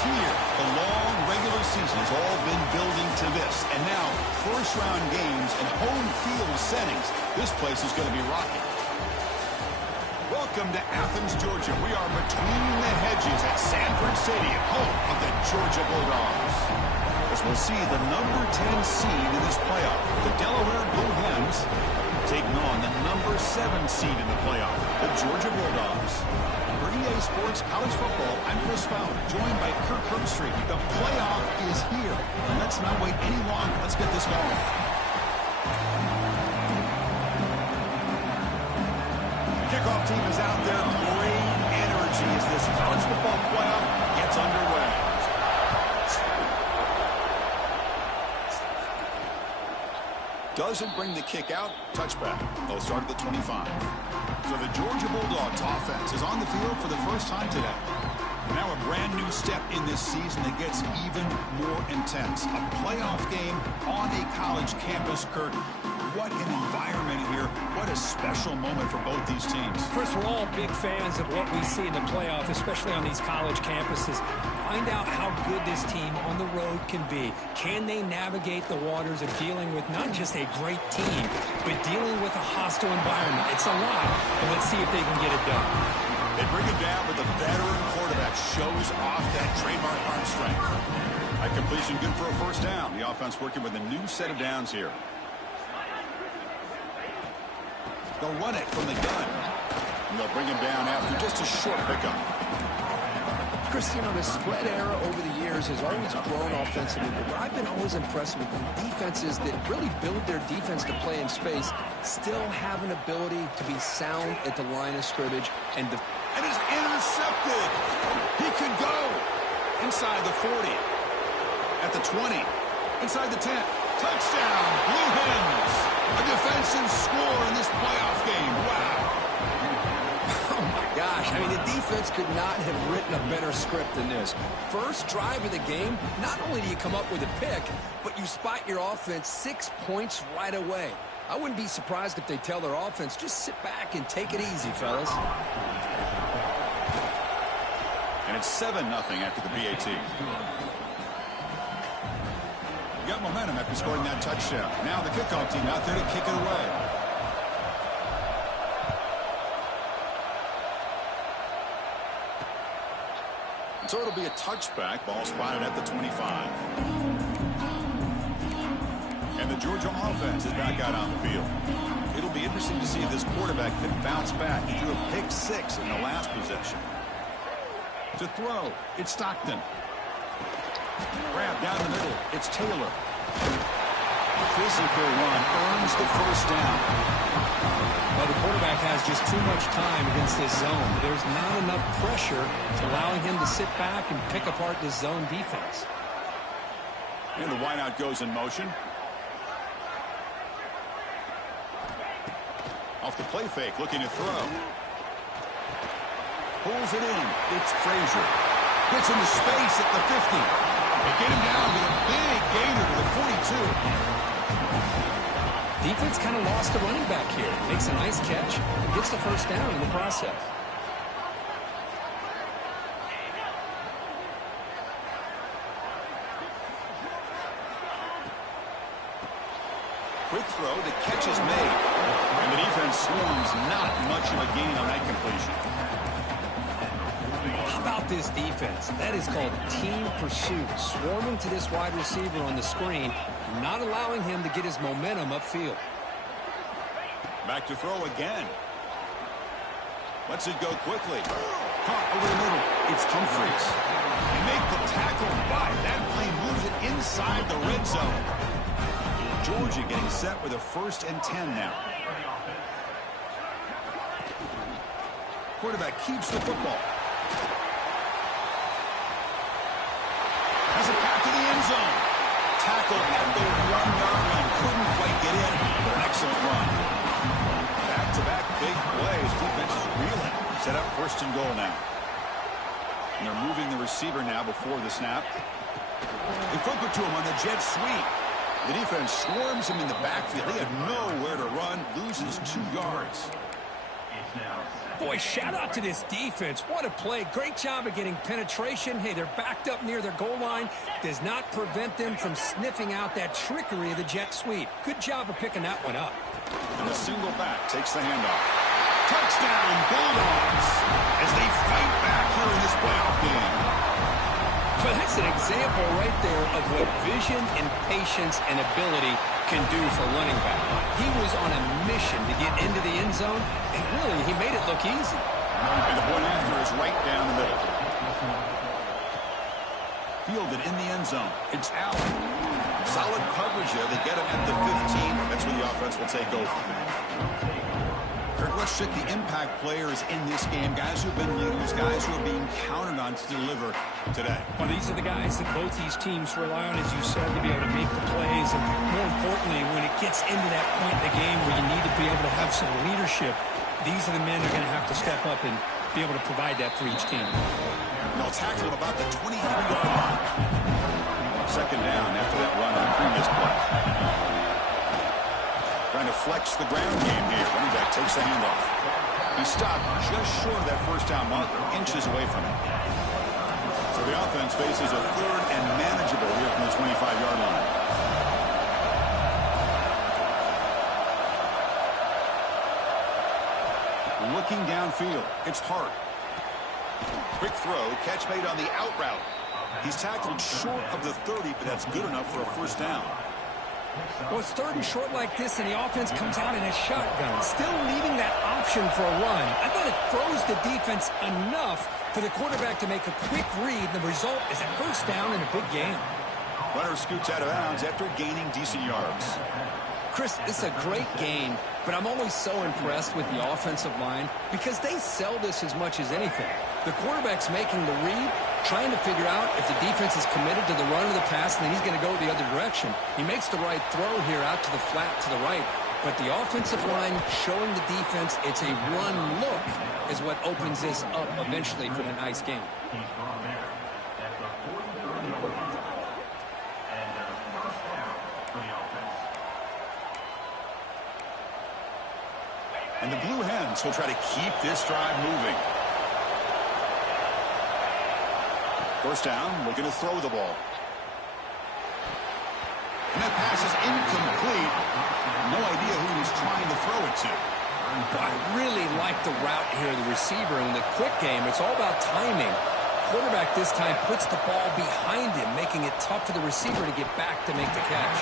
here. The long regular season has all been building to this. And now, first-round games and home field settings. This place is going to be rocking. Welcome to Athens, Georgia. We are between the hedges at Sanford Stadium, home of the Georgia Bulldogs. As we'll see the number 10 seed in this playoff, the Delaware Blue Hens, taking on the number 7 seed in the playoff, the Georgia Bulldogs. For EA Sports College Football, I'm Chris Fowler, joined by Kirk Herbstreit. The playoff is here. Let's not wait any longer. Let's get this going. Kickoff team is out there. Great energy as this college football playoff gets underway. Doesn't bring the kick out. Touchback. They'll start at the 25. So the Georgia Bulldogs offense is on the field for the first time today. And now a brand new step in this season that gets even more intense. A playoff game on a college campus, Kirk. What an environment here. What a special moment for both these teams. Chris, we're all big fans of what we see in the playoff, especially on these college campuses. Find out how good this team on the road can be. Can they navigate the waters of dealing with not just a great team, but dealing with a hostile environment? It's a lot, but let's see if they can get it done. They bring it down, but the veteran quarterback shows off that trademark arm strength. That completion good for a first down. The offense working with a new set of downs here. They'll run it from the gun. And they'll bring him down after just a short pickup. Chris, you know, the spread era over the years has always grown offensively, but what I've been always impressed with the defenses that really build their defense to play in space still have an ability to be sound at the line of scrimmage. And it's intercepted. He could go inside the 40, at the 20, inside the 10. Touchdown, Blue Hens. A defensive score in this playoff game. Wow. Oh, my gosh. I mean, the defense could not have written a better script than this. First drive of the game, not only do you come up with a pick, but you spot your offense 6 points right away. I wouldn't be surprised if they tell their offense, just sit back and take it easy, fellas. And it's 7-0 after the BAT. Got momentum after scoring that touchdown. Now the kickoff team out there to kick it away. So it'll be a touchback. Ball spotted at the 25. And the Georgia offense is back out on the field. It'll be interesting to see if this quarterback can bounce back. He threw a pick 6 in the last possession. To throw, it's Stockton. Grab down the middle. It's Taylor. Physical run earns the first down. Well, the quarterback has just too much time against this zone. There's not enough pressure to allowing him to sit back and pick apart this zone defense. And the wideout goes in motion. Off the play fake, looking to throw. Pulls it in. It's Frazier. Gets into space at the 50. They get him down with a big gainer to the 42. Defense kind of lost the running back here. Makes a nice catch and gets the first down in the process. Quick throw, the catch is made. And the defense swarms, not much of a gain on that completion. How about this defense? That is called team pursuit. Swarming to this wide receiver on the screen, not allowing him to get his momentum upfield. Back to throw again. Lets it go quickly. Caught over the middle. It's Humphreys. They make the tackle, but that play moves it inside the red zone. Georgia getting set with a 1st and 10 now. Quarterback keeps the football. Has it back to the end zone. Tackled at the 1-yard line. Couldn't quite get in, but an excellent run. Back-to-back big plays. Defense is reeling. Set up 1st and goal now. And they're moving the receiver now before the snap. They flip it to him on the jet sweep. The defense swarms him in the backfield. He had nowhere to run. Loses 2 yards. Boy, shout out to this defense. What a play. Great job of getting penetration. Hey, they're backed up near their goal line. Does not prevent them from sniffing out that trickery of the jet sweep. Good job of picking that one up. And the single back takes the handoff. Touchdown, Bulldogs, as they fight back here in this playoff game. Well, that's an example right there of what vision and patience and ability can do for running back. He was on a mission to get into the end zone, and really, he made it look easy. And the point after is right down the middle. Fielded in the end zone. It's Allen. Solid coverage there. They get him at the 15. That's where the offense will take over. Kirk, let's check the impact players in this game. Guys who have been leaders, guys who are being counted on to deliver today. Well, these are the guys that both these teams rely on, as you said, to be able to make the plays. And more importantly, when it gets into that point in the game where you need to be able to have some leadership, these are the men that are going to have to step up and be able to provide that for each team. They'll tackle him about the 23-yard line. Second down after that run on the previous play. Trying to flex the ground game here. Running back takes the handoff. He stopped just short of that first down marker, inches away from it. So the offense faces a third and manageable here from the 25-yard line. Looking downfield, it's Hart. Quick throw, catch made on the out route. He's tackled short of the 30, but that's good enough for a first down. Well, it's third and short like this, and the offense comes out in a shotgun, still leaving that option for a run. I thought it throws the defense enough for the quarterback to make a quick read. The result is a first down in a big game. Runner scoots out of bounds after gaining decent yards. Chris, it's a great game, but I'm always so impressed with the offensive line because they sell this as much as anything. The quarterback's making the read, trying to figure out if the defense is committed to the run or the pass, and then he's going to go the other direction. He makes the right throw here out to the flat to the right, but the offensive line showing the defense it's a run look is what opens this up eventually for the nice game. And the Blue Hens will try to keep this drive moving. First down, looking to throw the ball. And that pass is incomplete. No idea who he's trying to throw it to. I really like the route here, the receiver. In the quick game, it's all about timing. Quarterback this time puts the ball behind him, making it tough for the receiver to get back to make the catch.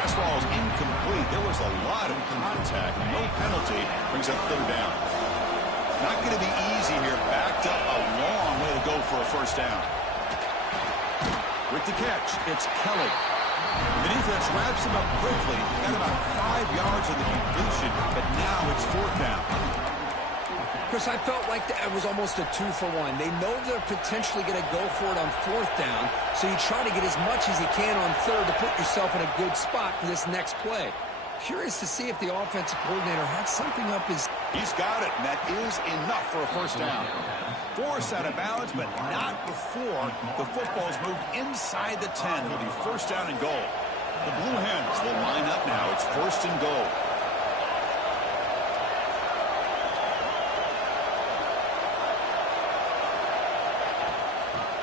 Pass ball is incomplete. There was a lot of contact. No penalty. Brings up third down. Not going to be easy here. Backed up a long way to go for a first down. With the catch, it's Kelly. The defense wraps him up quickly. Got about 5 yards of the completion, but now it's fourth down. Chris, I felt like that was almost a 2-for-1. They know they're potentially going to go for it on fourth down, so you try to get as much as you can on third to put yourself in a good spot for this next play. Curious to see if the offensive coordinator had something up his... He's got it, and that is enough for a first down. Forced out of bounds, but not before the football's moved inside the 10. It'll be first down and goal. The Blue Hens will line up now. It's first and goal.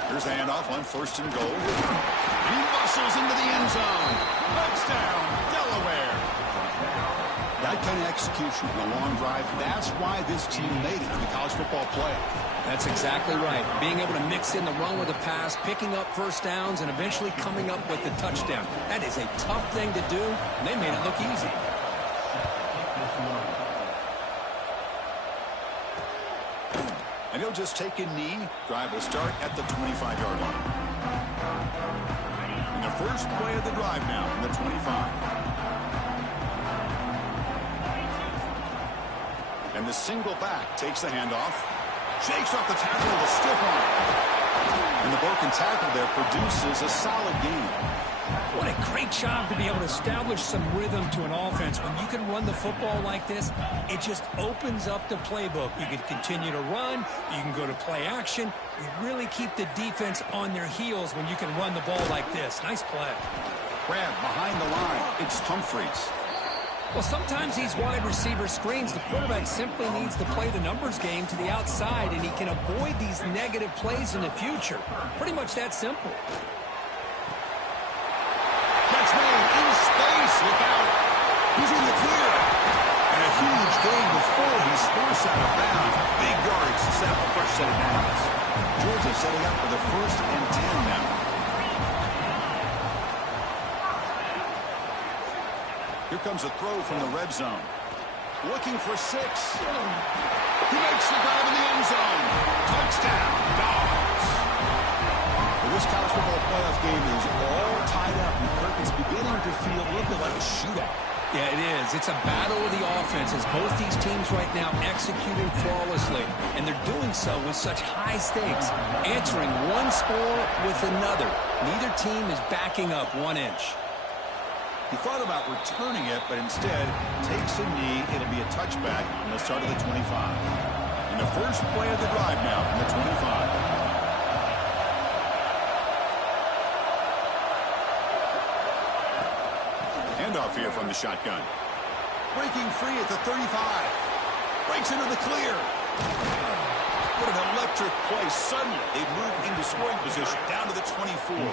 Here's the handoff on first and goal. He muscles into the end zone. Touchdown, Delaware. That kind of execution in a long drive, that's why this team made it in the college football playoff. That's exactly right. Being able to mix in the run with the pass, picking up first downs, and eventually coming up with the touchdown. That is a tough thing to do, and they made it look easy. And he'll just take a knee. Drive will start at the 25-yard line. And the first play of the drive now from the 25. And the single back takes the handoff. Shakes off the tackle with a stiff arm. And the broken tackle there produces a solid gain. What a great job to be able to establish some rhythm to an offense. When you can run the football like this, it just opens up the playbook. You can continue to run. You can go to play action. You really keep the defense on their heels when you can run the ball like this. Nice play. Grab behind the line. It's Humphreys. Well, sometimes these wide receiver screens, the quarterback simply needs to play the numbers game to the outside, and he can avoid these negative plays in the future. Pretty much that simple. Catch made in space. Look out. He's in the clear. And a huge gain before he's forced out of bounds. Big yards to set up the first set of downs. Georgia setting up for the 1st and 10 now. Here comes a throw from the red zone. Looking for 6. He makes the grab in the end zone. Touchdown, Dogs. Well, this college football playoff game is all tied up, and Kirk is beginning to feel a little bit like a shootout. Yeah, it is. It's a battle of the offenses. Both these teams right now executing flawlessly, and they're doing so with such high stakes, answering one score with another. Neither team is backing up 1 inch. He thought about returning it, but instead takes a knee. It'll be a touchback on the start of the 25. And the first play of the drive now from the 25. Handoff here from the shotgun. Breaking free at the 35. Breaks into the clear. What an electric play. Suddenly, they move into scoring position down to the 24.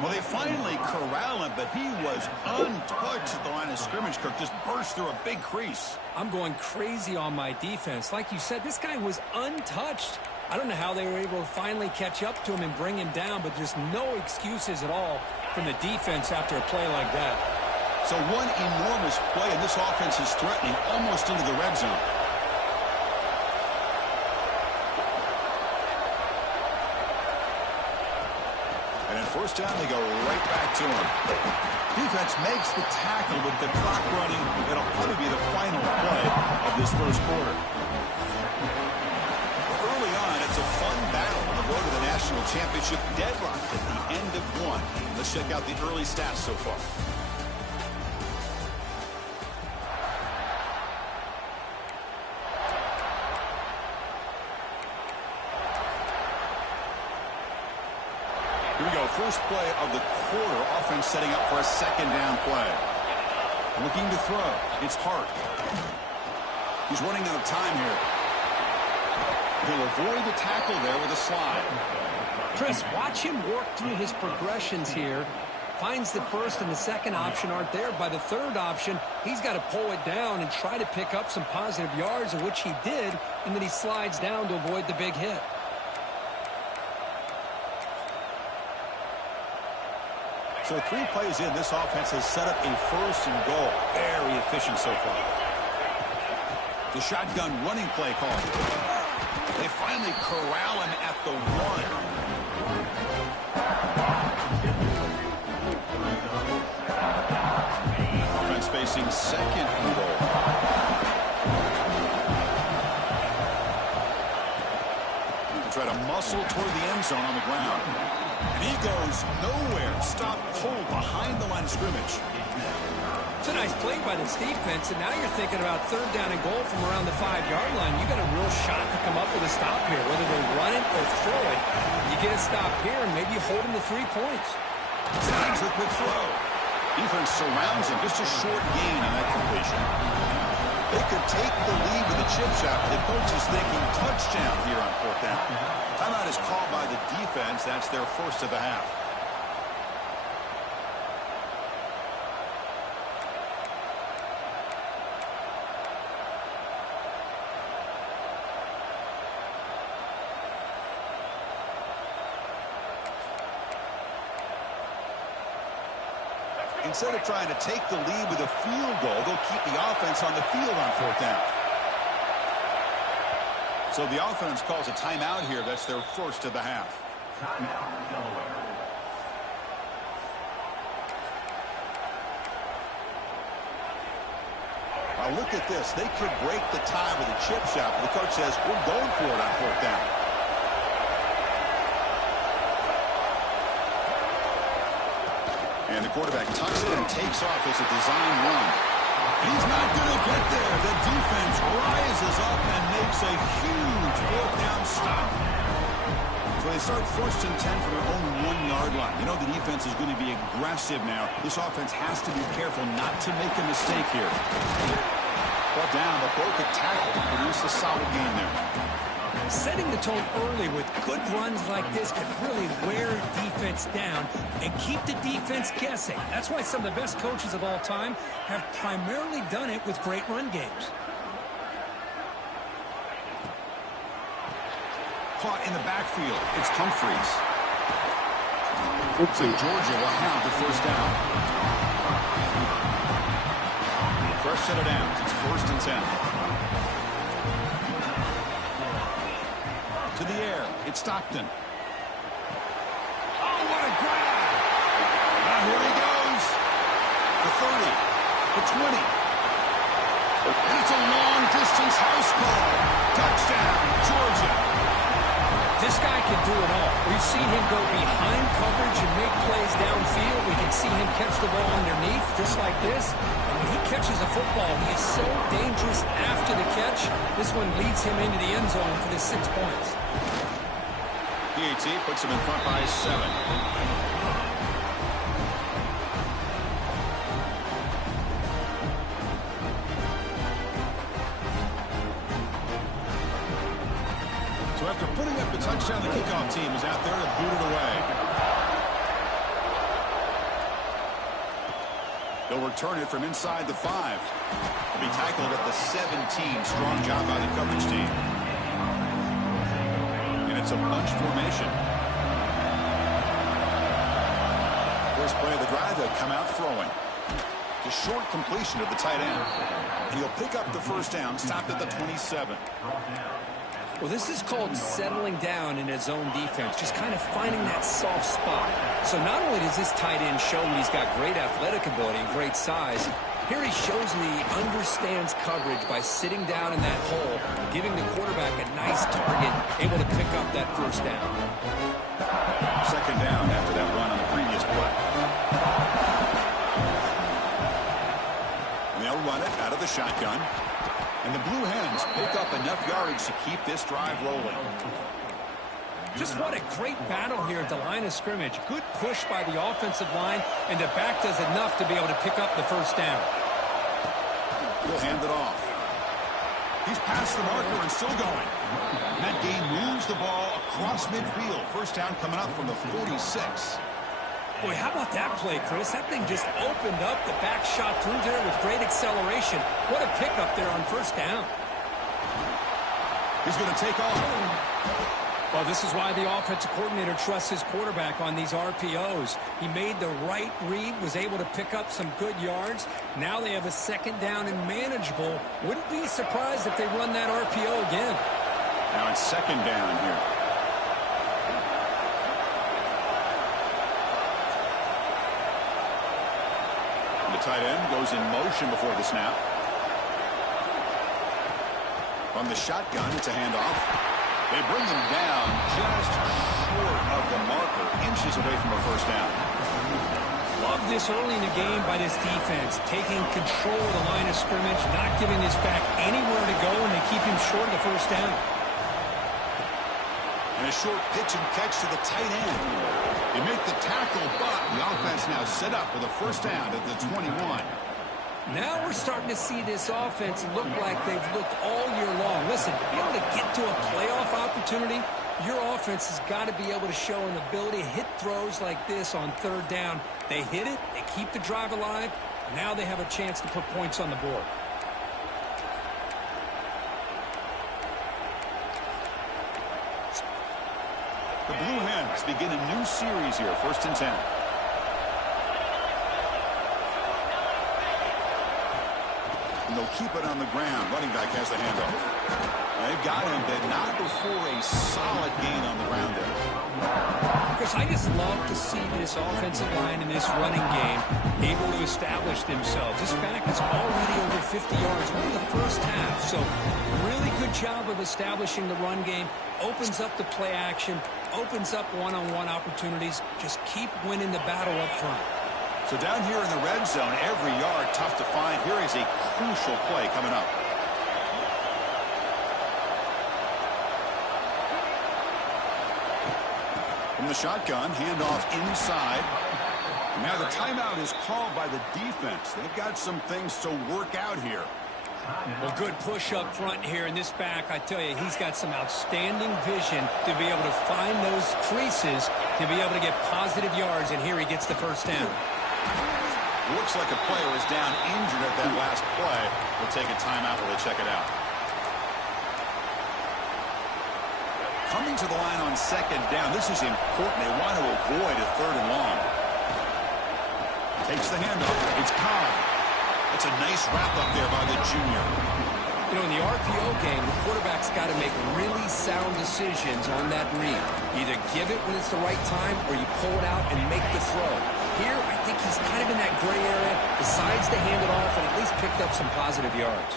Well, they finally corral him, but he was untouched at the line of scrimmage. Kirk just burst through a big crease. I'm going crazy on my defense. Like you said, this guy was untouched. I don't know how they were able to finally catch up to him and bring him down, but there's no excuses at all from the defense after a play like that. So one enormous play, and this offense is threatening almost into the red zone. First down, they go right back to him. Defense makes the tackle with the clock running. It'll probably be the final play of this first quarter. Early on, it's a fun battle on the road to the national championship, deadlocked at the end of 1. Let's check out the early stats so far. Here we go, first play of the quarter. Offense setting up for a 2nd down play. Looking to throw. It's Hart. He's running out of time here. He'll avoid the tackle there with a slide. Chris, watch him work through his progressions here. Finds the first and the second option aren't there. By the third option, he's got to pull it down and try to pick up some positive yards, of which he did, and then he slides down to avoid the big hit. So 3 plays in, this offense has set up a 1st and goal. Very efficient so far. The shotgun running play call. They finally corral him at the 1. Offense facing 2nd and goal. Try to muscle toward the end zone on the ground. And he goes nowhere. Stop pulled behind the line of scrimmage. It's a nice play by this defense, and now you're thinking about 3rd down and goal from around the 5-yard line. You got a real shot to come up with a stop here, whether they run it or throw it. You get a stop here, and maybe you hold them to 3 points. Snags the quick throw. Defense surrounds him. Just a short gain on that completion. They could take the lead with a chip shot, but the coach is thinking touchdown here on 4th down. Timeout is called by the defense. That's their first of the half. Instead of trying to take the lead with a field goal, they'll keep the offense on the field on 4th down. So the offense calls a timeout here. That's their first of the half. Now look at this. They could break the tie with a chip shot, but the coach says, we're going for it on 4th down. And the quarterback tucks it and takes off as a design run. He's not going to get there. The defense rises up and makes a huge 4th down stop. So they start 1st and 10 from their own 1-yard line. You know the defense is going to be aggressive now. This offense has to be careful not to make a mistake here. Brought down, but broke a tackle to produce a solid game there. Setting the tone early with good runs like this can really wear defense down and keep the defense guessing. That's why some of the best coaches of all time have primarily done it with great run games. Caught in the backfield. It's Humphreys. So Georgia will have the 1st down. First set of downs. It's 1st and 10. To the air. It's Stockton. Oh, what a grab! Now here he goes. The 30. The 20. And it's a long-distance house call. Touchdown, Georgia. This guy can do it all. We've seen him go behind coverage and make plays downfield. We can see him catch the ball underneath, just like this. And when he catches a football, he is so dangerous after the catch. This one leads him into the end zone for the 6 points. PAT puts him in front by 7. So after putting up the touchdown, the kickoff team is out there to boot it away. They'll return it from inside the 5. They'll be tackled at the 17. Strong job by the coverage team. And it's a bunch formation. First play of the drive, they'll come out throwing. The short completion of the tight end. He'll pick up the 1st down, stopped at the 27. Well, this is called settling down in his own defense, just kind of finding that soft spot. So not only does this tight end show that he's got great athletic ability and great size, here he shows that he understands coverage by sitting down in that hole, giving the quarterback a nice target, able to pick up that 1st down. 2nd down after that run on the previous play. And they'll run it out of the shotgun. And the Blue Hens pick up enough yardage to keep this drive rolling. Just what a great battle here at the line of scrimmage. Good push by the offensive line, and the back does enough to be able to pick up the 1st down. He'll hand it off. He's past the marker and still going. And that gain moves the ball across midfield. 1st down coming up from the 46. Boy, how about that play, Chris? That thing just opened up. The back shot through there with great acceleration. What a pickup there on 1st down. He's going to take off. Well, this is why the offensive coordinator trusts his quarterback on these RPOs. He made the right read, was able to pick up some good yards. Now they have a 2nd down and manageable. Wouldn't be surprised if they run that RPO again. Now it's 2nd down here. The tight end goes in motion before the snap. From the shotgun, it's a handoff. They bring him down just short of the marker, inches away from a 1st down. Love this early in the game by this defense, taking control of the line of scrimmage, not giving this back anywhere to go, and they keep him short of the 1st down. And a short pitch and catch to the tight end. They make the tackle, but the offense now set up with a 1st down at the 21. Now we're starting to see this offense look like they've looked all year long. Listen, to be able to get to a playoff opportunity, your offense has got to be able to show an ability to hit throws like this on 3rd down. They hit it, they keep the drive alive. Now they have a chance to put points on the board. The Blue Hens begin a new series here, 1st and 10. And they'll keep it on the ground. Running back has the handoff. They've got him, but not before a solid gain on the ground there. Chris, I just love to see this offensive line in this running game able to establish themselves. This back is already over 50 yards in the 1st half. So really good job of establishing the run game. Opens up the play action. Opens up one-on-one opportunities. Just keep winning the battle up front. So down here in the red zone, every yard tough to find. Here is a crucial play coming up. From the shotgun, handoff inside. And now the timeout is called by the defense. They've got some things to work out here. Well, good push up front here in this back. I tell you, he's got some outstanding vision to be able to find those creases, to be able to get positive yards, and here he gets the first down. Looks like a player is down injured at that last play. We'll take a timeout while they check it out. Coming to the line on second down. This is important. They want to avoid a third and long. Takes the handoff. It's Cobb. That's a nice wrap-up there by the junior. You know, in the RPO game, the quarterback's got to make really sound decisions on that read. Either give it when it's the right time or you pull it out and make the throw. Here, I think he's kind of in that gray area, decides to hand it off and at least picked up some positive yards.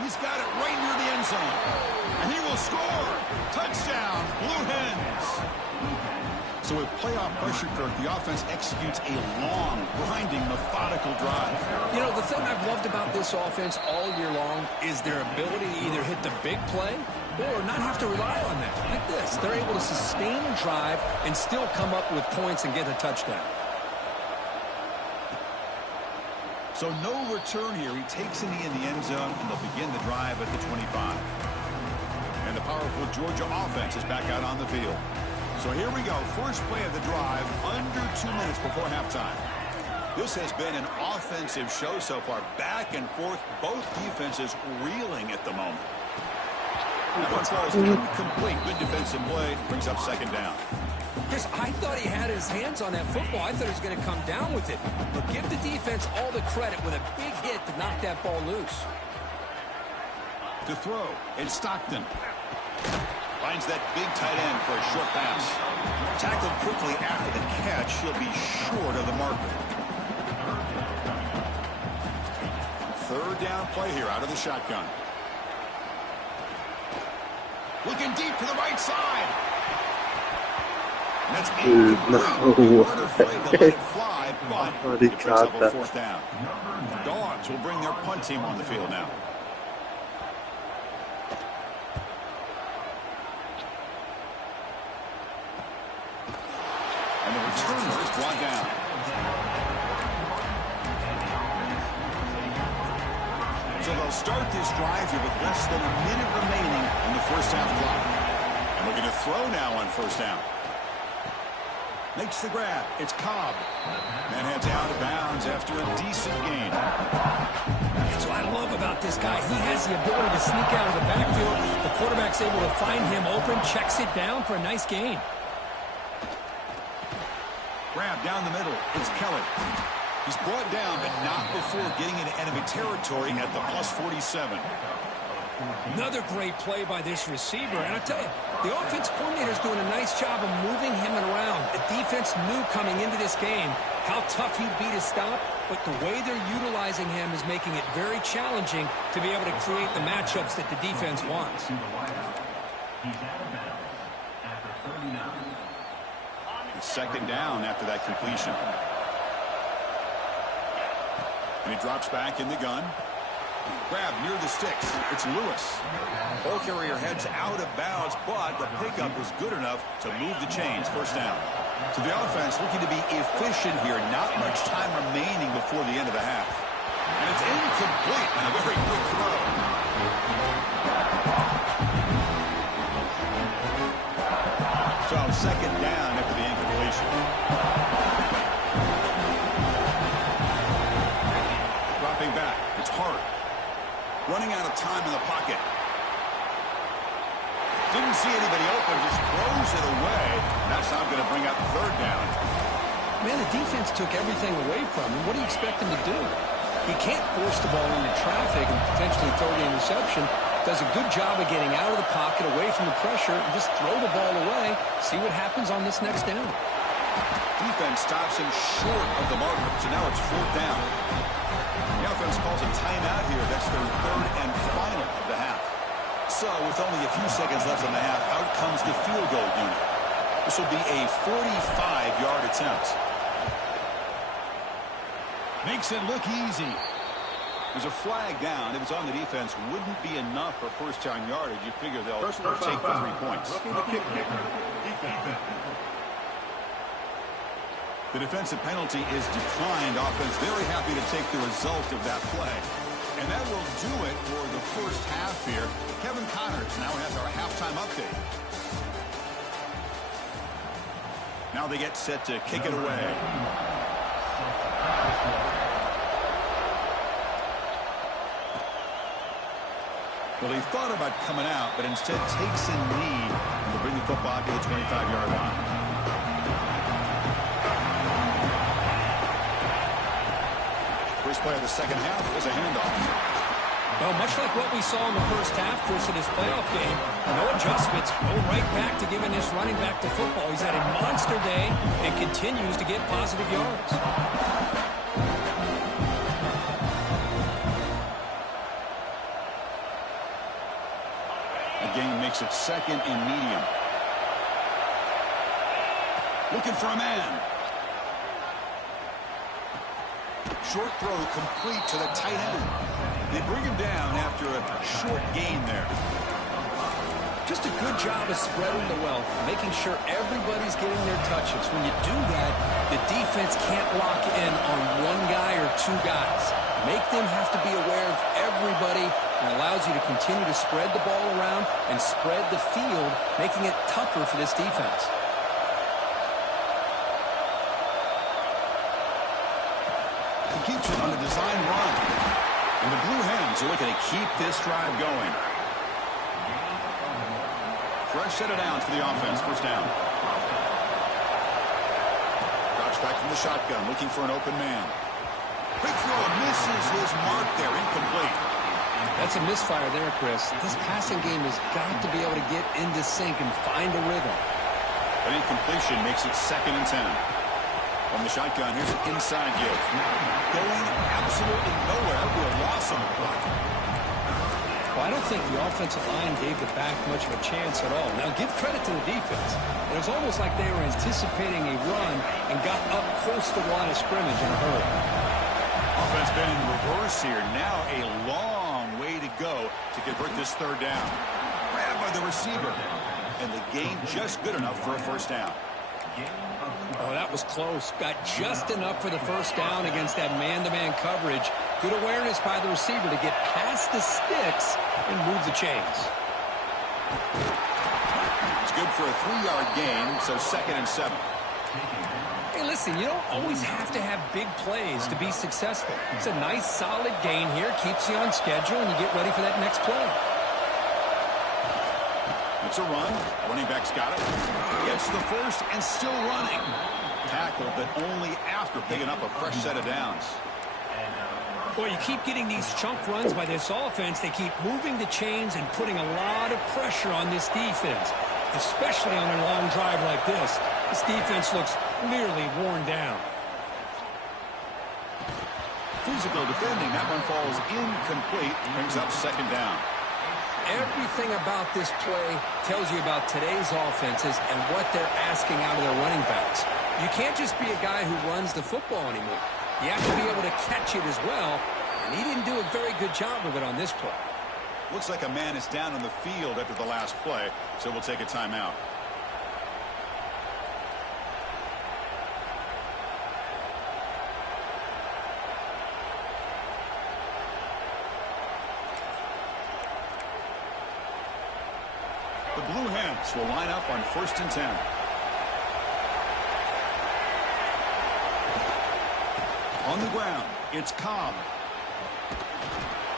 He's got it right near the end zone. And he will score. Touchdown, Blue Hens. So with playoff pressure, Kirk, the offense executes a long, grinding, methodical drive. You know, the thing I've loved about this offense all year long is their ability to either hit the big play or not have to rely on that. Like this, they're able to sustain a drive and still come up with points and get a touchdown. So no return here. He takes a knee in the end zone, and they'll begin the drive at the 25. And the powerful Georgia offense is back out on the field. So here we go. First play of the drive, under 2 minutes before halftime. This has been an offensive show so far. Back and forth, both defenses reeling at the moment. That one falls incomplete. Good defensive play. Brings up second down. Chris, I thought he had his hands on that football. I thought he was going to come down with it. But give the defense all the credit with a big hit to knock that ball loose. To throw, it's Stockton. Finds that big tight end for a short pass. Tackled quickly after the catch. He'll be short of the marker. Third down play here out of the shotgun. Looking deep to the right side. And that's incomplete. Let it fly, but it brings up a fourth down. The Dogs will bring their punt team on the field now. And the returner is brought down. So they'll start this drive here with less than a minute remaining on the first half clock. And looking to throw now on first down. Makes the grab. It's Cobb. And heads out of bounds after a decent gain. That's what I love about this guy. He has the ability to sneak out of the backfield. The quarterback's able to find him open, checks it down for a nice gain. Grab down the middle. It's Kelly. He's brought down, but not before getting into enemy territory at the plus 47. Another great play by this receiver. And I tell you, the offense coordinator's doing a nice job of moving him around. The defense knew coming into this game how tough he'd be to stop, but the way they're utilizing him is making it very challenging to be able to create the matchups that the defense wants. Second down after that completion. And he drops back in the gun. Grab near the sticks. It's Lewis. Ball carrier heads out of bounds, but the pickup was good enough to move the chains. First down. So the offense looking to be efficient here. Not much time remaining before the end of the half. And it's incomplete. And a very quick throw. So second down after the incompletion. Dropping back. It's Hart. Running out of time in the pocket. Didn't see anybody open, just throws it away. That's not going to bring up third down. Man, the defense took everything away from him. What do you expect him to do? He can't force the ball into traffic and potentially throw the interception. Does a good job of getting out of the pocket, away from the pressure, and just throw the ball away. See what happens on this next down. Defense stops him short of the marker, so now it's fourth down. The offense calls a timeout here. That's their third and final of the half. So with only a few seconds left in the half, out comes the field goal unit. This will be a 45-yard attempt. Makes it look easy. There's a flag down. If it's on the defense, wouldn't be enough for first-down yardage. You figure they'll take the 3 points. The defensive penalty is declined. Offense very happy to take the result of that play. And that will do it for the first half here. Kevin Connors now has our halftime update. Now they get set to kick it away. Well, he thought about coming out, but instead takes a knee and will bring the football to the 25-yard line. First play of the second half is a handoff. Well, much like what we saw in the first half, Chris, in this playoff game, no adjustments, go right back to giving this running back to football. He's had a monster day and continues to get positive yards. Game makes it second and medium. Looking for a man. Short throw complete to the tight end. They bring him down after a short gain there. Just a good job of spreading the wealth, making sure everybody's getting their touches. When you do that, the defense can't lock in on one guy or two guys. Make them have to be aware of everybody, and allows you to continue to spread the ball around and spread the field, making it tougher for this defense. He keeps it on the design run. And the Blue Hens are looking to keep this drive going. Fresh set of downs for the offense. First down. Drops back from the shotgun, looking for an open man. Quick throw, misses his mark there, incomplete. That's a misfire there, Chris. This passing game has got to be able to get into sync and find a rhythm. An incompletion makes it second and 10. From the shotgun, here's an inside give. Going absolutely nowhere. We're lost on the play. Well, I don't think the offensive line gave the back much of a chance at all. Now, give credit to the defense. It was almost like they were anticipating a run and got up close to the line of scrimmage in a hurry. Offense been in reverse here. Now a long way to go to convert this third down. Grabbed by the receiver. And the gain just good enough for a first down. Oh, that was close. Got just enough for the first down against that man-to-man coverage. Good awareness by the receiver to get past the sticks and move the chains. It's good for a 3-yard gain, so second and 7. Hey, listen, you don't always have to have big plays to be successful. It's a nice, solid gain here. Keeps you on schedule, and you get ready for that next play. It's a run. Running back's got it. Gets the first and still running. Tackle, but only after picking up a fresh set of downs. Boy, you keep getting these chunk runs by this offense. They keep moving the chains and putting a lot of pressure on this defense, especially on a long drive like this. This defense looks nearly worn down. Physical defending. That one falls incomplete. Brings up second down. Everything about this play tells you about today's offenses and what they're asking out of their running backs. You can't just be a guy who runs the football anymore. You have to be able to catch it as well, and he didn't do a very good job of it on this play. Looks like a man is down on the field after the last play, so we'll take a timeout. The Blue Hens will line up on 1st and 10. On the ground, it's Cobb.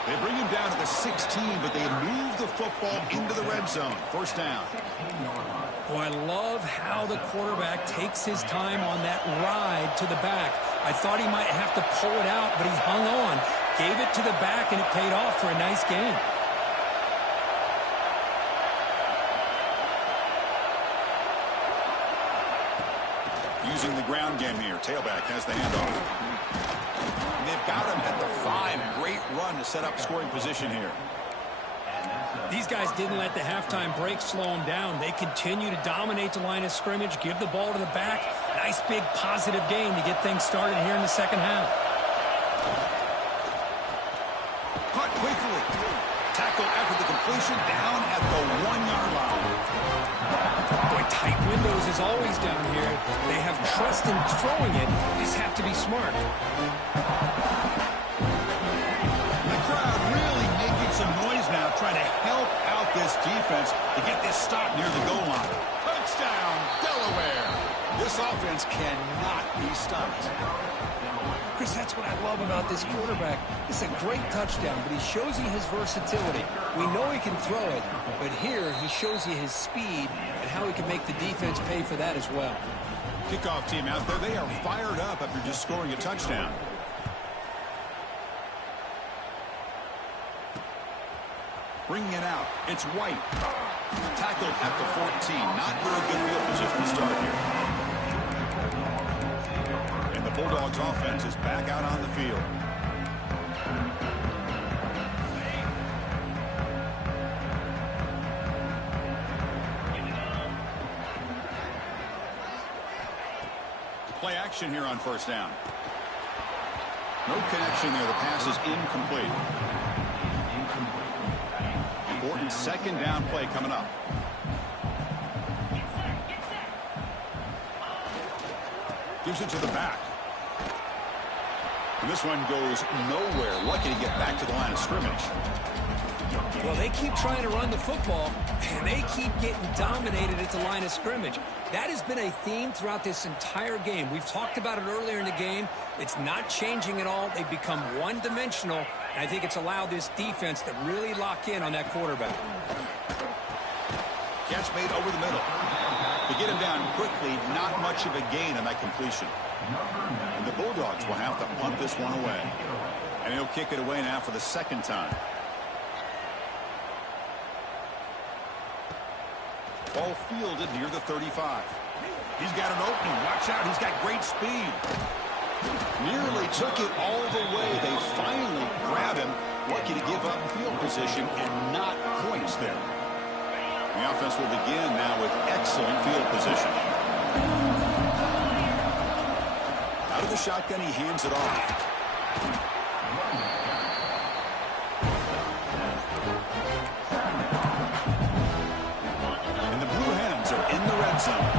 They bring him down to the 16, but they move the football into the red zone. First down. Boy, I love how the quarterback takes his time on that ride to the back. I thought he might have to pull it out, but he hung on, gave it to the back, and it paid off for a nice gain. Using the ground game here. Tailback has the handoff. And they've got him at the 5. Great run to set up scoring position here. These guys didn't let the halftime break slow them down. They continue to dominate the line of scrimmage, give the ball to the back. Nice big positive gain to get things started here in the second half. quickly. Tackle after the completion down at the 1-yard line. Boy, tight windows is always down here. They have trust in throwing it. They just have to be smart. The crowd really making some noise now, trying to help out this defense to get this stop near the goal line. Touchdown, Delaware. This offense cannot be stopped. Chris, that's what I love about this quarterback. It's a great touchdown, but he shows you his versatility. We know he can throw it, but here he shows you his speed and how he can make the defense pay for that as well. Kickoff team out there, they are fired up after just scoring a touchdown. Bringing it out, it's White. Tackled at the 14. Not very good field position to start here. And the Bulldogs offense is back out on the field. Play action here on first down. No connection there. The pass is incomplete. Important second down play coming up. Gives it to the back. And this one goes nowhere. Lucky to get back to the line of scrimmage. Well, they keep trying to run the football, and they keep getting dominated at the line of scrimmage. That has been a theme throughout this entire game. We've talked about it earlier in the game. It's not changing at all. They've become one-dimensional, and I think it's allowed this defense to really lock in on that quarterback. Catch made over the middle. To get him down quickly, not much of a gain on that completion. And the Bulldogs will have to punt this one away. And he'll kick it away now for the second time. Ball fielded near the 35. He's got an opening. Watch out. He's got great speed. Nearly took it all the way. They finally grab him. Lucky to give up field position and not points there. The offense will begin now with excellent field position. Out of the shotgun, he hands it off. And the Blue Hens are in the red zone.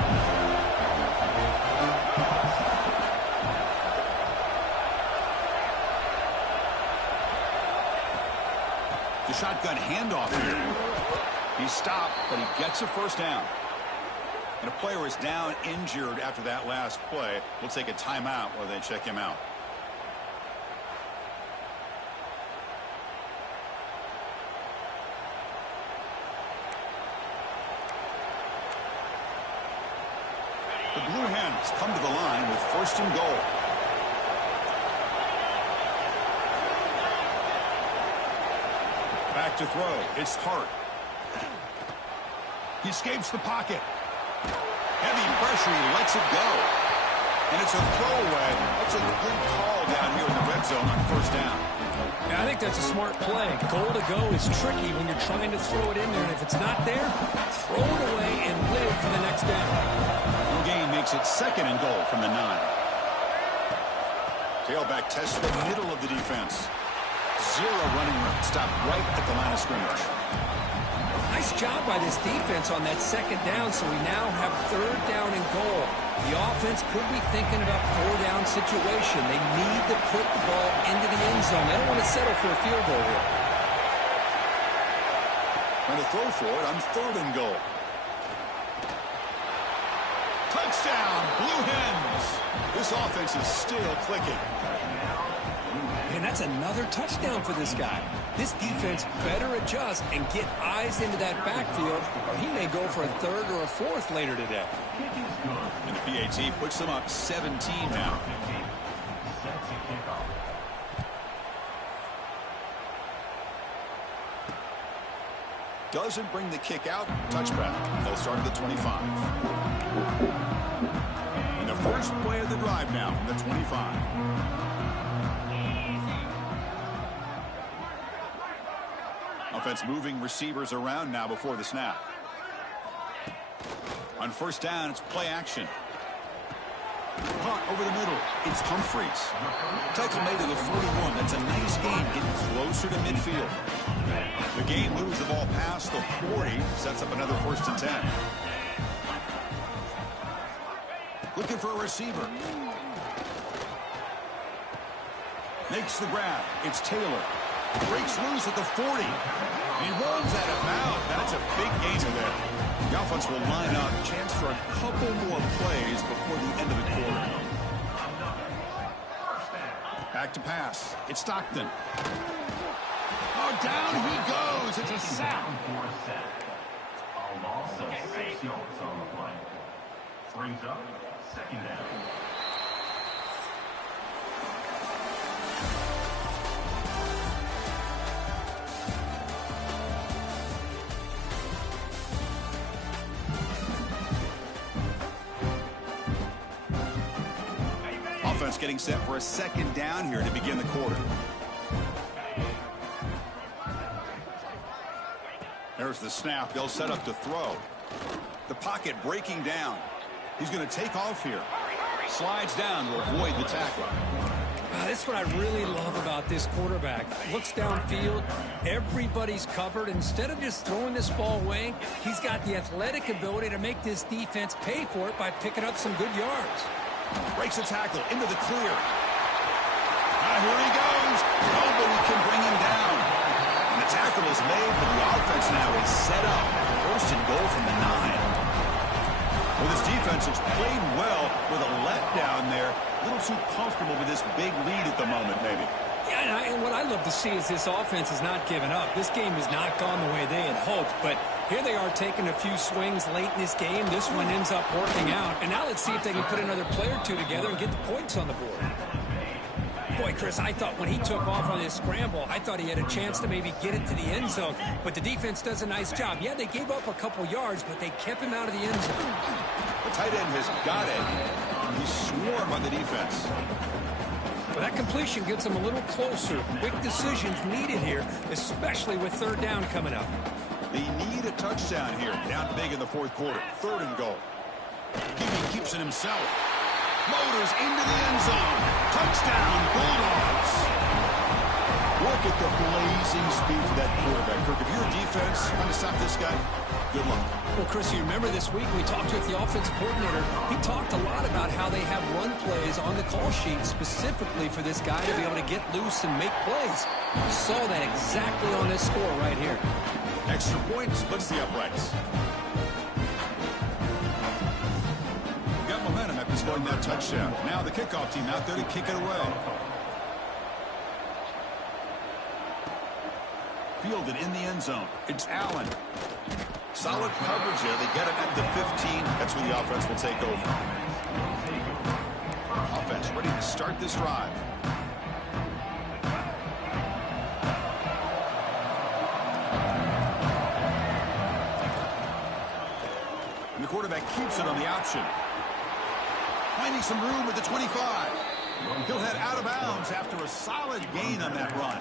The shotgun handoff here. He stopped, but he gets a first down. And a player is down injured after that last play. We'll take a timeout while they check him out. The Blue Hens come to the line with first and goal. Back to throw. It's Hart. He escapes the pocket. Heavy pressure. He lets it go. And it's a throwaway. That's a good call down here in the red zone on first down. Yeah, I think that's a smart play. Goal to go is tricky when you're trying to throw it in there. And if it's not there, throw it away and live for the next down. No gain makes it second and goal from the 9. Tailback tests the middle of the defense. Zero running room. Stop right at the line of scrimmage. Nice job by this defense on that second down, so we now have third down and goal. The offense could be thinking about 4-down situation. They need to put the ball into the end zone. They don't want to settle for a field goal here. Trying to throw for it on third and goal. Touchdown, Blue Hens. This offense is still clicking. And that's another touchdown for this guy. This defense better adjust and get eyes into that backfield, or he may go for a third or a fourth later today. And the PAT puts them up 17 now. Doesn't bring the kick out. Touchback. They'll start at the 25. And the first play of the drive now from the 25. Offense moving receivers around now before the snap. On first down, it's play action. Caught over the middle. It's It's Humphreys. Tackle made to the 41. That's a nice gain, getting closer to midfield. The game moves the ball past the 40, sets up another 1st and 10. Looking for a receiver. Makes the grab. It's Taylor. Breaks loose at the 40. He runs out of bounds. That's a big gain there. The offense will line up. Chance for a couple more plays before the end of the quarter. Back to pass. It's Stockton. Oh, down he goes. It's a sack. Brings up 2nd down. Offense getting set for a 2nd down here to begin the quarter. There's the snap. They'll set up to throw. The pocket breaking down. He's going to take off here. Slides down to avoid the tackle. This is what I really love about this quarterback. Looks downfield. Everybody's covered. Instead of just throwing this ball away, he's got the athletic ability to make this defense pay for it by picking up some good yards. Breaks a tackle into the clear. Here he goes. Nobody can bring him down. And the tackle is made, but the offense now is set up. 1st and goal from the 9. Well, this defense has played well with a letdown there. A little too comfortable with this big lead at the moment, maybe. Yeah, and what I love to see is this offense is not giving up. This game has not gone the way they had hoped, but here they are taking a few swings late in this game. This one ends up working out, and now let's see if they can put another play or two together and get the points on the board. Boy, Chris, I thought when he took off on his scramble, I thought he had a chance to maybe get it to the end zone, but the defense does a nice job. Yeah, they gave up a couple yards, but they kept him out of the end zone. The tight end has got it. He's swarmed by the defense. Well, that completion gets him a little closer. Quick decisions needed here, especially with 3rd down coming up. They need a touchdown here. Down big in the 4th quarter. 3rd and goal. He keeps it himself. Motors into the end zone. Touchdown, Bulldogs. Look at the blazing speed for that quarterback. Kirk, if you're a defense trying to stop this guy, good luck. Well, Chris, you remember this week we talked with the offensive coordinator. He talked a lot about how they have run plays on the call sheet specifically for this guy to be able to get loose and make plays. We saw that exactly on this score right here. Extra point splits the uprights. Got momentum after scoring that touchdown. Now the kickoff team out there to kick it away. Fielded in the end zone. It's Allen. Solid coverage there. They get it at the 15. That's where the offense will take over. Offense ready to start this drive. And the quarterback keeps it on the option. Finding some room at the 25. He'll head out of bounds after a solid gain on that run.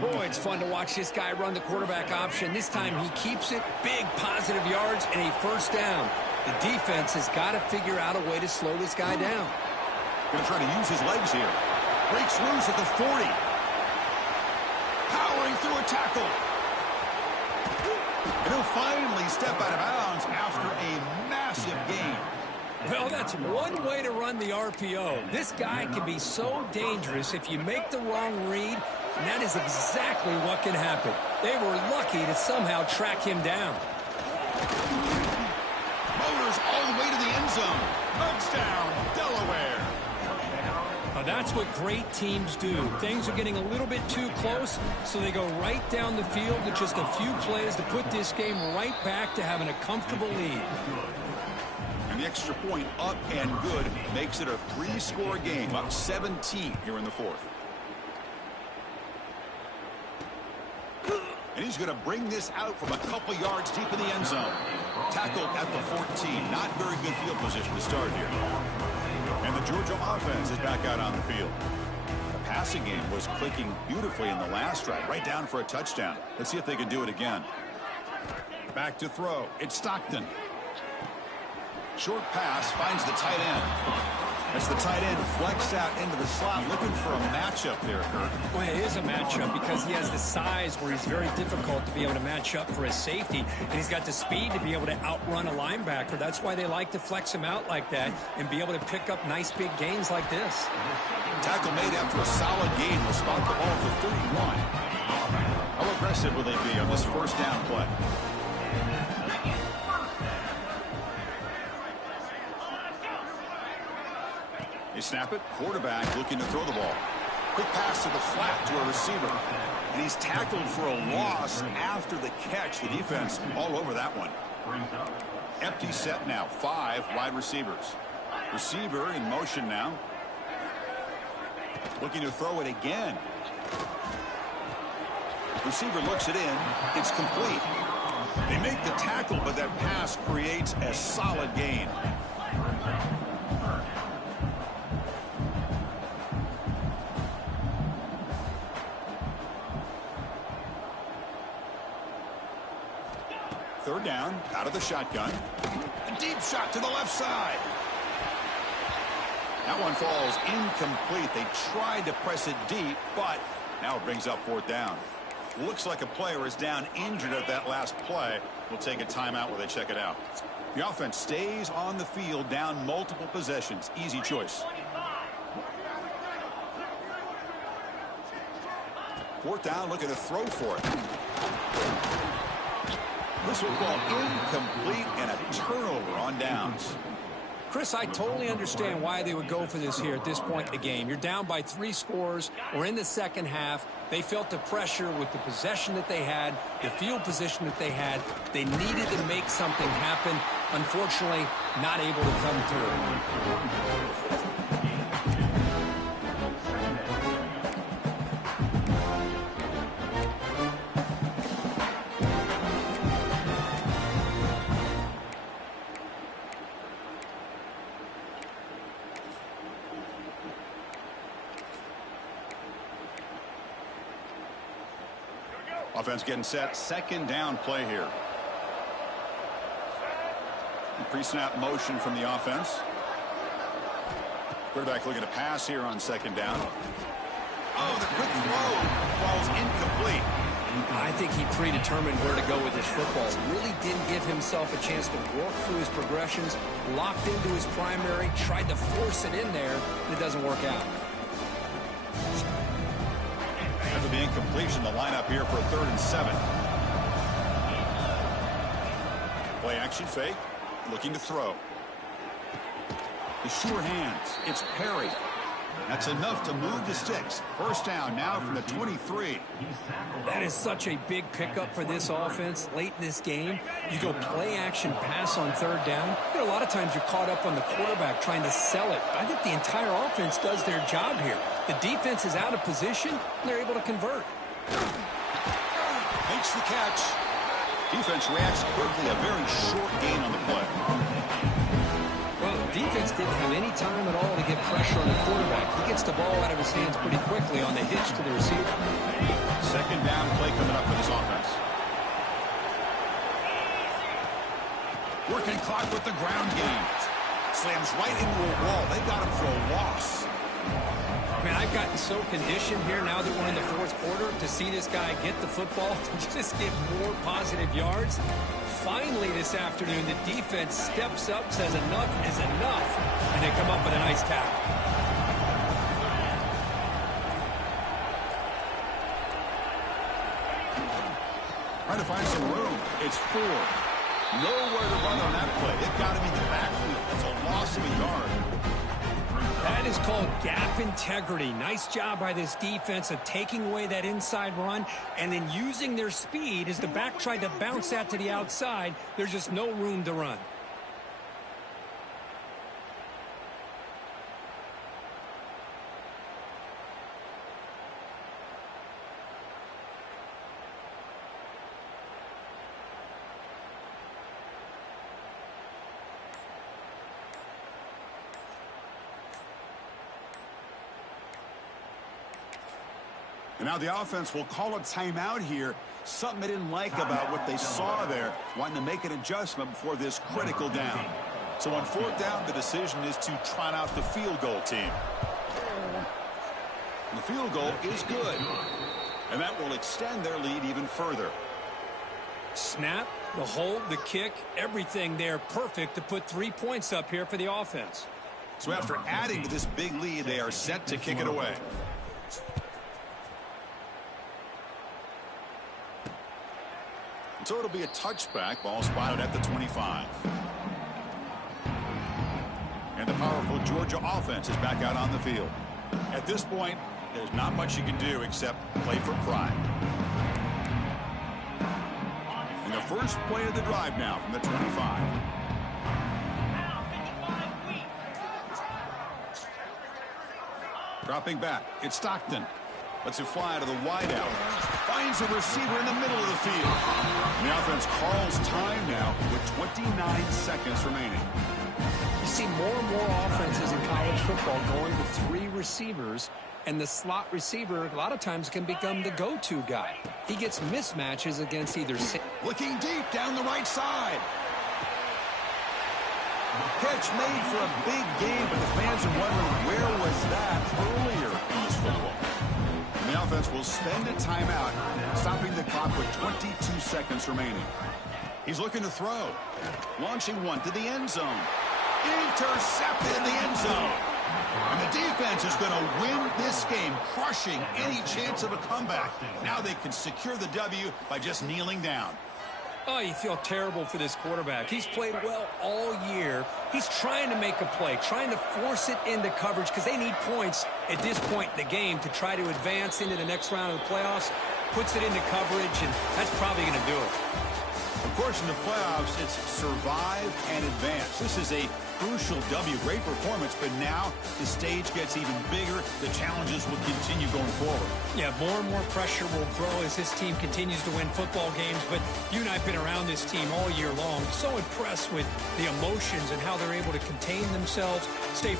Boy, it's fun to watch this guy run the quarterback option. This time he keeps it. Big positive yards and a 1st down. The defense has got to figure out a way to slow this guy down. Going to try to use his legs here. Breaks loose at the 40. Powering through a tackle. And he'll finally step out of bounds after a massive gain. Well, that's one way to run the RPO. This guy can be so dangerous if you make the wrong read, and that is exactly what can happen. They were lucky to somehow track him down. Motors all the way to the end zone. Touchdown, Delaware. Now that's what great teams do. Things are getting a little bit too close, so they go right down the field with just a few plays to put this game right back to having a comfortable lead. And the extra point up and good makes it a 3-score game, up 17 here in the 4th. And he's going to bring this out from a couple yards deep in the end zone. Tackled at the 14. Not very good field position to start here. And the Georgia offense is back out on the field. The passing game was clicking beautifully in the last drive, right down for a touchdown. Let's see if they can do it again. Back to throw. It's Stockton. Short pass finds the tight end. As the tight end flex out into the slot, looking for a matchup there, Kurt. Well, it is a matchup because he has the size where he's very difficult to be able to match up for his safety, and he's got the speed to be able to outrun a linebacker. That's why they like to flex him out like that and be able to pick up nice big gains like this. Tackle made after a solid gain will spot the ball for 31. How aggressive will they be on this first down play? They snap it. Quarterback looking to throw the ball. Quick pass to the flat to a receiver. And he's tackled for a loss after the catch. The defense all over that one. Empty set now. 5 wide receivers. Receiver in motion now. Looking to throw it again. Receiver looks it in. It's complete. They make the tackle, but that pass creates a solid gain. Third down, out of the shotgun. A deep shot to the left side. That one falls incomplete. They tried to press it deep, but now it brings up fourth down. Looks like a player is down injured at that last play. We'll take a timeout while they check it out. The offense stays on the field, down multiple possessions. Easy choice. Fourth down, looking to throw for it. This will fall incomplete and a turnover on downs. Chris, I totally understand why they would go for this here at this point in the game. You're down by 3 scores. We're in the second half. They felt the pressure with the possession that they had, the field position that they had. They needed to make something happen. Unfortunately, not able to come through. Offense getting set. Second down play here. Pre-snap motion from the offense. Quarterback looking to pass here on second down. Oh, the quick throw falls incomplete. I think he predetermined where to go with his football. Really didn't give himself a chance to work through his progressions. Locked into his primary. Tried to force it in there, and it doesn't work out. After the incompletion, the lineup here for a 3rd and 7. Play action fake. Looking to throw. The sure hands. It's Perry. That's enough to move the sticks. First down now from the 23. That is such a big pickup for this offense late in this game. You go play action pass on 3rd down. You know, a lot of times you're caught up on the quarterback trying to sell it. I think the entire offense does their job here. The defense is out of position, and they're able to convert. Makes the catch. Defense reacts quickly. A very short gain on the play. Well, the defense didn't have any time at all to get pressure on the quarterback. He gets the ball out of his hands pretty quickly on the hitch to the receiver. Second down play coming up for this offense. Working clock with the ground game. Slams right into a wall. They got him for a loss. Man, I've gotten so conditioned here now that we're in the 4th quarter to see this guy get the football to just get more positive yards. Finally this afternoon, the defense steps up, says enough is enough, and they come up with a nice tackle. Trying to find some room. It's 4. Nowhere to run on that play. It got him in the backfield. That's a loss of a yard. That is called gap integrity. Nice job by this defense of taking away that inside run and then using their speed as the back tried to bounce that to the outside. There's just no room to run. And now the offense will call a timeout here. Something they didn't like about what they saw there. Wanting to make an adjustment before this critical down. So on fourth down, the decision is to trot out the field goal team. The field goal is good. And that will extend their lead even further. Snap, the hold, the kick, everything there perfect to put 3 points up here for the offense. So after adding to this big lead, they are set to kick it away. So it'll be a touchback. Ball spotted at the 25. And the powerful Georgia offense is back out on the field. At this point, there's not much you can do except play for pride. And the first play of the drive now from the 25. Dropping back, it's Stockton. Lets it fly to the wideout. Finds a receiver in the middle of the field. And the offense calls time now with 29 seconds remaining. You see more and more offenses in college football going to 3 receivers, and the slot receiver a lot of times can become the go-to guy. He gets mismatches against either... Looking deep down the right side. Catch made for a big game, but the fans are wondering where was that earlier in this football. And the offense will spend a timeout, stopping the clock with 22 seconds remaining. He's looking to throw. Launching one to the end zone. Intercepted in the end zone. And the defense is going to win this game, crushing any chance of a comeback. Now they can secure the W by just kneeling down. Oh, you feel terrible for this quarterback. He's played well all year. He's trying to make a play, trying to force it into coverage because they need points at this point in the game to try to advance into the next round of the playoffs. Puts it into coverage, and that's probably going to do it. Of course, in the playoffs, it's survive and advance. This is a crucial W. Great performance, but now the stage gets even bigger. The challenges will continue going forward. Yeah, more and more pressure will grow as this team continues to win football games. But you and I have been around this team all year long. So impressed with the emotions and how they're able to contain themselves, stay